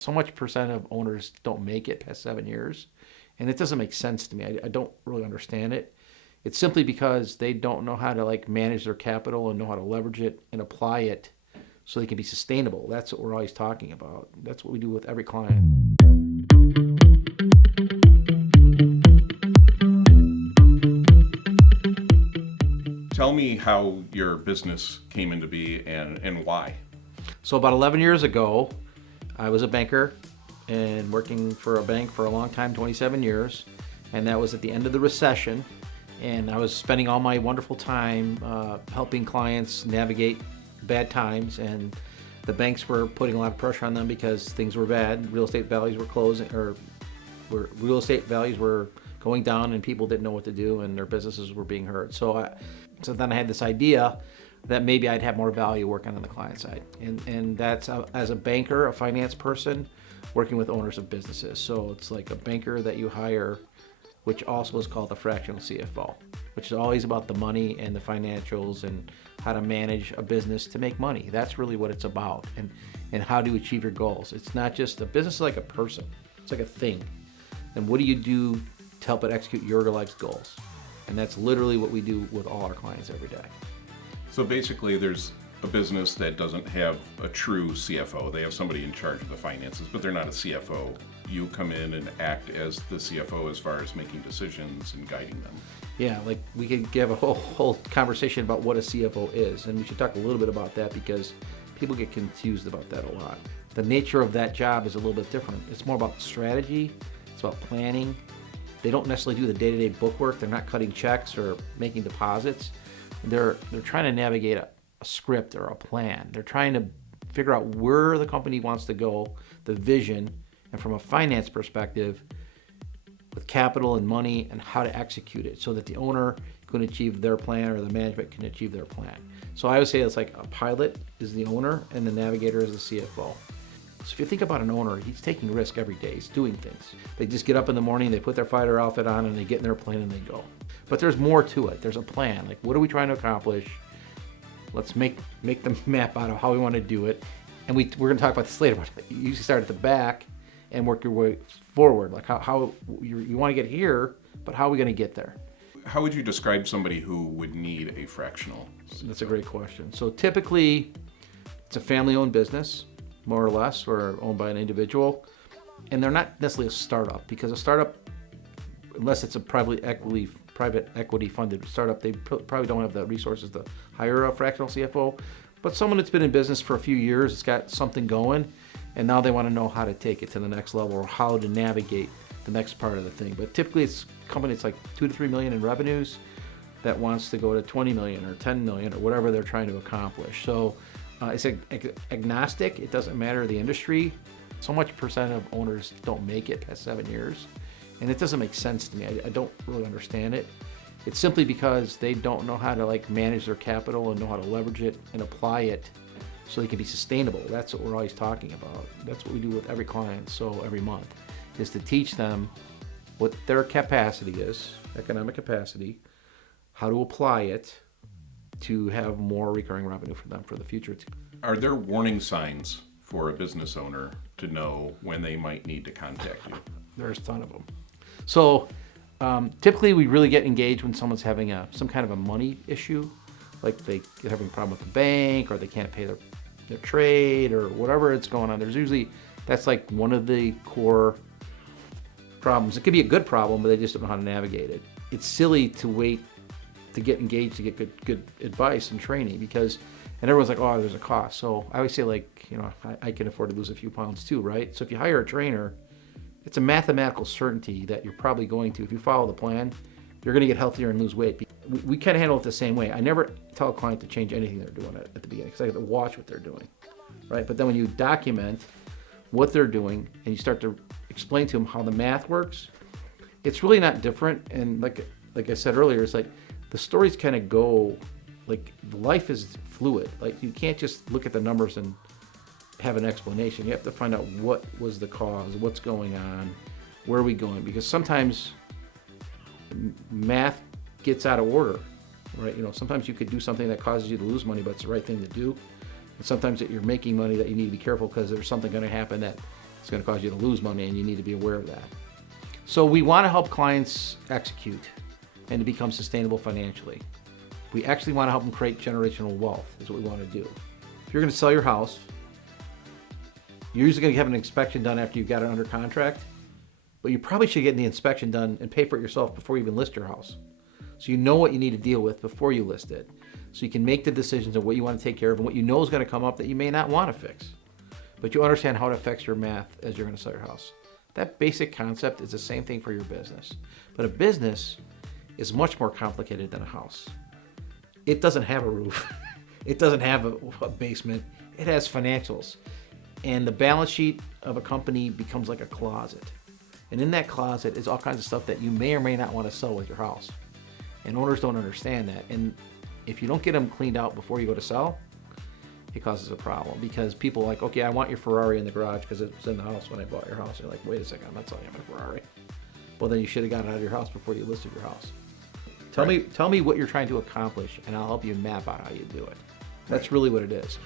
So much percent of owners don't make it past 7 years, and it doesn't make sense to me. I don't really understand it. It's simply because they don't know how to manage their capital and know how to leverage it and apply it so they can be sustainable. That's what we're always talking about. That's what we do with every client. Tell me how your business came into be and why. So about 11 years ago, I was a banker and working for a bank for a long time, 27 years, and that was at the end of the recession. And I was spending all my wonderful time helping clients navigate bad times, and the banks were putting a lot of pressure on them because things were bad. Real estate values were closing, or real estate values were going down, and people didn't know what to do, and their businesses were being hurt. So then I had this idea that maybe I'd have more value working on the client side, and that's as a banker, a finance person, working with owners of businesses. So it's like a banker that you hire, which also is called the Fractional CFO, which is always about the money and the financials and how to manage a business to make money. That's really what it's about, and how to achieve your goals. It's not just a business is like a person, it's like a thing. And what do you do to help it execute your life's goals? And that's literally what we do with all our clients every day. So basically, there's a business that doesn't have a true CFO. They have somebody in charge of the finances, but they're not a CFO. You come in and act as the CFO as far as making decisions and guiding them. Yeah, like we could have a whole conversation about what a CFO is, and we should talk a little bit about that because people get confused about that a lot. The nature of that job is a little bit different. It's more about strategy, it's about planning. They don't necessarily do the day-to-day book work. They're not cutting checks or making deposits. They're trying to navigate a script or a plan. They're trying to figure out where the company wants to go, the vision, and from a finance perspective, with capital and money, and how to execute it so that the owner can achieve their plan or the management can achieve their plan. So I would say it's like a pilot is the owner and the navigator is the CFO. So if you think about an owner, he's taking risk every day. He's doing things. They just get up in the morning, they put their fighter outfit on, and they get in their plane and they go. But there's more to it. There's a plan. Like, what are we trying to accomplish? Let's make the map out of how we want to do it. And we're going to talk about this later. But you usually start at the back and work your way forward. Like how you want to get here, but how are we going to get there? How would you describe somebody who would need a fractional CFO? That's a great question. So typically, it's a family-owned business, more or less, or owned by an individual. And they're not necessarily a startup, because a startup, unless it's a private equity funded startup, they probably don't have the resources to hire a fractional CFO. But someone that's been in business for a few years, it's got something going, and now they want to know how to take it to the next level or how to navigate the next part of the thing. But typically it's a company that's like 2 to 3 million in revenues that wants to go to 20 million or 10 million or whatever they're trying to accomplish. So it's agnostic. It doesn't matter the industry. So much percent of owners don't make it past 7 years, and it doesn't make sense to me. I don't really understand it. It's simply because they don't know how to manage their capital and know how to leverage it and apply it so they can be sustainable. That's what we're always talking about. That's what we do with every client. So every month is to teach them what their capacity is, economic capacity, how to apply it to have more recurring revenue for them for the future. Are there warning signs for a business owner to know when they might need to contact you? There's a ton of them. So typically we really get engaged when someone's having some kind of a money issue, like they're having a problem with the bank or they can't pay their trade or whatever it's going on. That's like one of the core problems. It could be a good problem, but they just don't know how to navigate it. It's silly to wait to get engaged to get good advice and training and everyone's like, oh, there's a cost. So I always say I can afford to lose a few pounds too, right? So if you hire a trainer, it's a mathematical certainty that you're probably going to, if you follow the plan, you're going to get healthier and lose weight. We kind of handle it the same way. I never tell a client to change anything they're doing at the beginning because I have to watch what they're doing, right? But then when you document what they're doing and you start to explain to them how the math works, it's really not different. And like I said earlier, it's like the stories kind of go, like life is fluid. Like you can't just look at the numbers and have an explanation. You have to find out what was the cause, what's going on, where are we going? Because sometimes math gets out of order, right? Sometimes you could do something that causes you to lose money, but it's the right thing to do. And sometimes that you're making money that you need to be careful because there's something going to happen that It's going to cause you to lose money, and you need to be aware of that. So we want to help clients execute and to become sustainable financially. We actually want to help them create generational wealth, is what we want to do. If you're going to sell your house, you're usually going to have an inspection done after you got it under contract, but you probably should get the inspection done and pay for it yourself before you even list your house. So you know what you need to deal with before you list it. So you can make the decisions of what you want to take care of and what you know is going to come up that you may not want to fix. But you understand how it affects your math as you're going to sell your house. That basic concept is the same thing for your business. But a business is much more complicated than a house. It doesn't have a roof. It doesn't have a basement. It has financials. And the balance sheet of a company becomes like a closet. And in that closet is all kinds of stuff that you may or may not want to sell with your house. And owners don't understand that. And if you don't get them cleaned out before you go to sell, it causes a problem. Because people are like, okay, I want your Ferrari in the garage because it was in the house when I bought your house. You're like, wait a second, I'm not selling you my Ferrari. Well, then you should have got it out of your house before you listed your house. Tell me what you're trying to accomplish, and I'll help you map out how you do it. That's really what it is.